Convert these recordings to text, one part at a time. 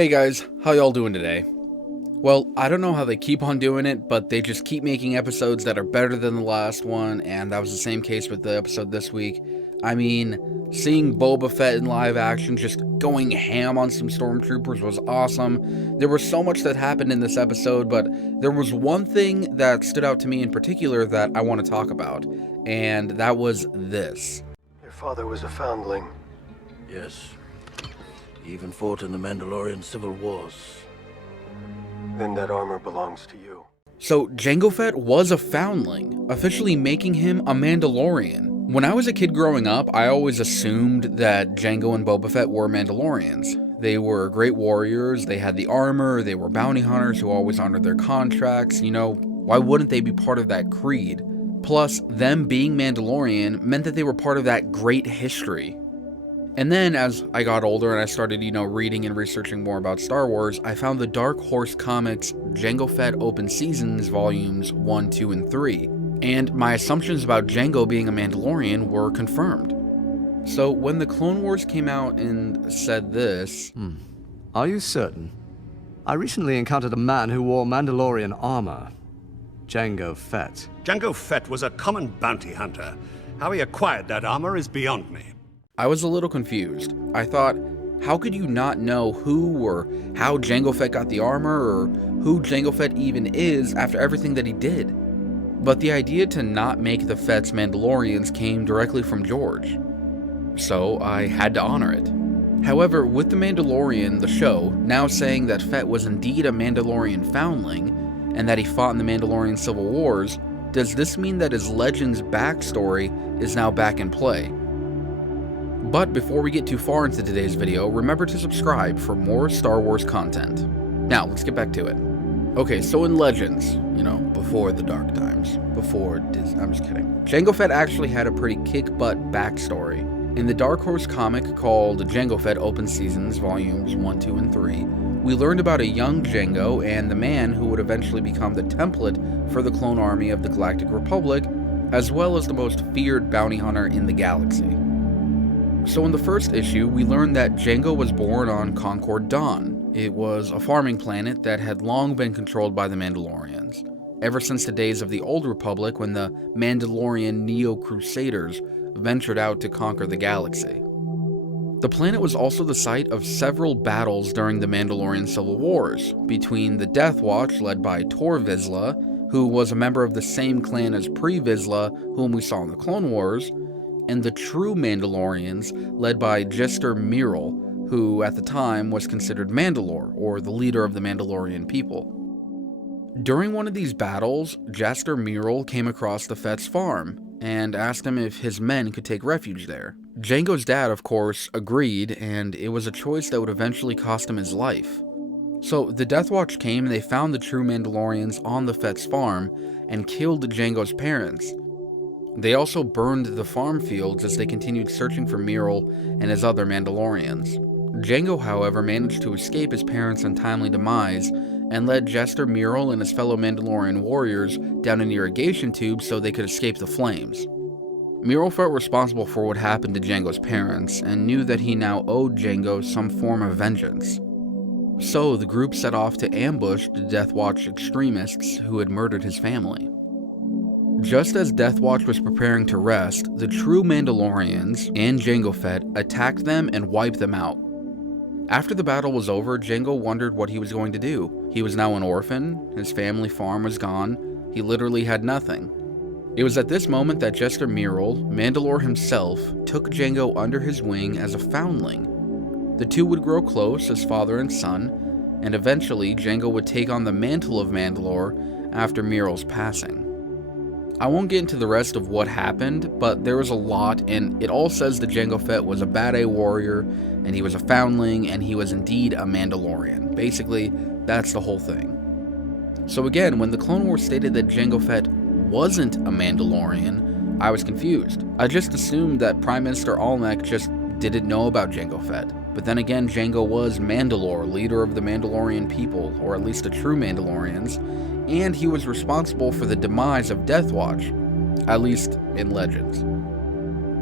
Hey guys, how y'all doing today? Well, I don't know how they keep on doing it, but they just keep making episodes that are better than the last one, and that was the same case with the episode this week. I mean, seeing Boba Fett in live action just going ham on some stormtroopers was awesome. There was so much that happened in this episode, but there was one thing that stood out to me in particular that I want to talk about, and that was this. Your father was a foundling. Yes. He even fought in the Mandalorian Civil Wars. Then that armor belongs to you. So, Jango Fett was a foundling, officially making him a Mandalorian. When I was a kid growing up, I always assumed that Jango and Boba Fett were Mandalorians. They were great warriors, they had the armor, they were bounty hunters who always honored their contracts. You know, why wouldn't they be part of that creed? Plus, them being Mandalorian meant that they were part of that great history. And then, as I got older and I started, reading and researching more about Star Wars, I found the Dark Horse Comics Jango Fett Open Seasons Volumes 1, 2, and 3, and my assumptions about Jango being a Mandalorian were confirmed. So when the Clone Wars came out and said this... Are you certain? I recently encountered a man who wore Mandalorian armor. Jango Fett. Jango Fett was a common bounty hunter. How he acquired that armor is beyond me. I was a little confused. I thought, how could you not know who or how Jango Fett got the armor or who Jango Fett even is after everything that he did? But the idea to not make the Fetts Mandalorians came directly from George. So I had to honor it. However, with The Mandalorian, the show, now saying that Fett was indeed a Mandalorian foundling and that he fought in the Mandalorian Civil Wars, does this mean that his Legends backstory is now back in play? But before we get too far into today's video, remember to subscribe for more Star Wars content. Now, let's get back to it. Okay, so in Legends, before the dark times, before Disney, I'm just kidding. Jango Fett actually had a pretty kick-butt backstory. In the Dark Horse comic called Jango Fett Open Seasons Volumes 1, 2, and 3, we learned about a young Jango and the man who would eventually become the template for the clone army of the Galactic Republic, as well as the most feared bounty hunter in the galaxy. So in the first issue, we learned that Jango was born on Concord Dawn. It was a farming planet that had long been controlled by the Mandalorians, ever since the days of the Old Republic when the Mandalorian Neo-Crusaders ventured out to conquer the galaxy. The planet was also the site of several battles during the Mandalorian Civil Wars, between the Death Watch led by Tor Vizsla, who was a member of the same clan as Pre Vizsla, whom we saw in the Clone Wars, and the true Mandalorians, led by Jester Myril, who at the time was considered Mandalore, or the leader of the Mandalorian people. During one of these battles, Jester Myril came across the Fett's farm, and asked him if his men could take refuge there. Jango's dad, of course, agreed, and it was a choice that would eventually cost him his life. So the Death Watch came and they found the true Mandalorians on the Fett's farm, and killed Jango's parents. They also burned the farm fields as they continued searching for Myril and his other Mandalorians. Jango, however, managed to escape his parents' untimely demise and led Jester Myril and his fellow Mandalorian warriors down an irrigation tube so they could escape the flames. Myril felt responsible for what happened to Jango's parents and knew that he now owed Jango some form of vengeance. So the group set off to ambush the Death Watch extremists who had murdered his family. Just as Death Watch was preparing to rest, the true Mandalorians and Jango Fett attacked them and wiped them out. After the battle was over, Jango wondered what he was going to do. He was now an orphan, his family farm was gone, he literally had nothing. It was at this moment that Jester Myril, Mandalore himself, took Jango under his wing as a foundling. The two would grow close as father and son, and eventually Jango would take on the mantle of Mandalore after Myril's passing. I won't get into the rest of what happened, but there was a lot, and it all says that Jango Fett was a bad-A warrior, and he was a foundling, and he was indeed a Mandalorian. Basically, that's the whole thing. So again, when the Clone Wars stated that Jango Fett wasn't a Mandalorian, I was confused. I just assumed that Prime Minister Almec just didn't know about Jango Fett. But then again, Jango was Mandalore, leader of the Mandalorian people, or at least the true Mandalorians, and he was responsible for the demise of Death Watch, at least in Legends.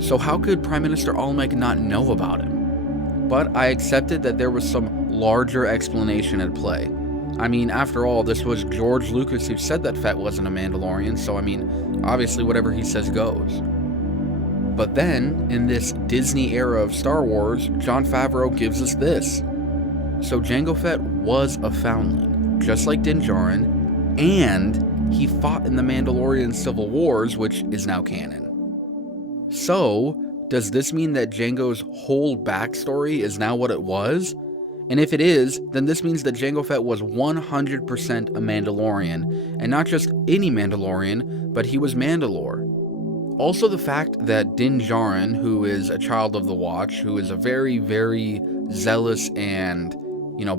So how could Prime Minister Almec not know about him? But I accepted that there was some larger explanation at play. I mean, after all, this was George Lucas who said that Fett wasn't a Mandalorian, so I mean, obviously whatever he says goes. But then, in this Disney era of Star Wars, Jon Favreau gives us this. So Jango Fett was a foundling, just like Din Djarin, and he fought in the Mandalorian Civil Wars, which is now canon. So, does this mean that Jango's whole backstory is now what it was? And if it is, then this means that Jango Fett was 100% a Mandalorian, and not just any Mandalorian, but he was Mandalore. Also the fact that Din Djarin, who is a child of the Watch, who is a very, very zealous and,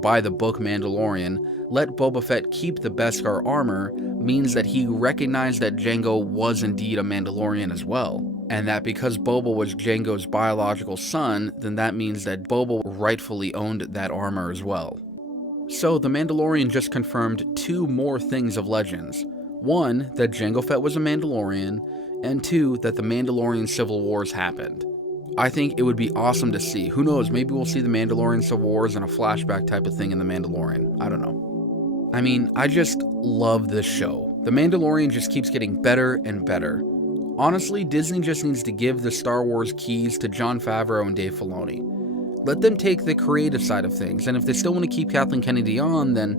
by-the-book Mandalorian, let Boba Fett keep the Beskar armor means that he recognized that Jango was indeed a Mandalorian as well. And that because Boba was Jango's biological son, then that means that Boba rightfully owned that armor as well. So the Mandalorian just confirmed 2 more things of Legends. 1, that Jango Fett was a Mandalorian, and 2, that the Mandalorian Civil Wars happened. I think it would be awesome to see. Who knows, maybe we'll see the Mandalorian Civil Wars in a flashback type of thing in The Mandalorian. I don't know. I mean, I just love this show. The Mandalorian just keeps getting better and better. Honestly, Disney just needs to give the Star Wars keys to Jon Favreau and Dave Filoni. Let them take the creative side of things, and if they still want to keep Kathleen Kennedy on, then,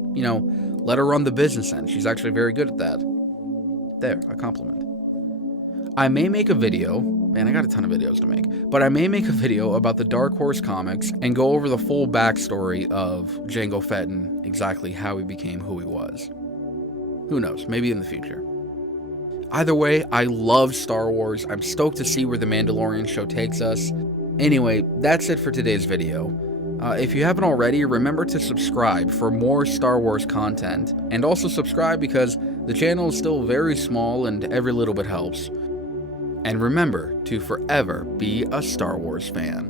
let her run the business end. She's actually very good at that. There, a compliment. I may make a video, man, I got a ton of videos to make, but I may make a video about the Dark Horse comics and go over the full backstory of Jango Fett and exactly how he became who he was. Who knows, maybe in the future. Either way, I love Star Wars. I'm stoked to see where the Mandalorian show takes us. Anyway, that's it for today's video. If you haven't already, remember to subscribe for more Star Wars content. And also subscribe because the channel is still very small and every little bit helps. And remember to forever be a Star Wars fan.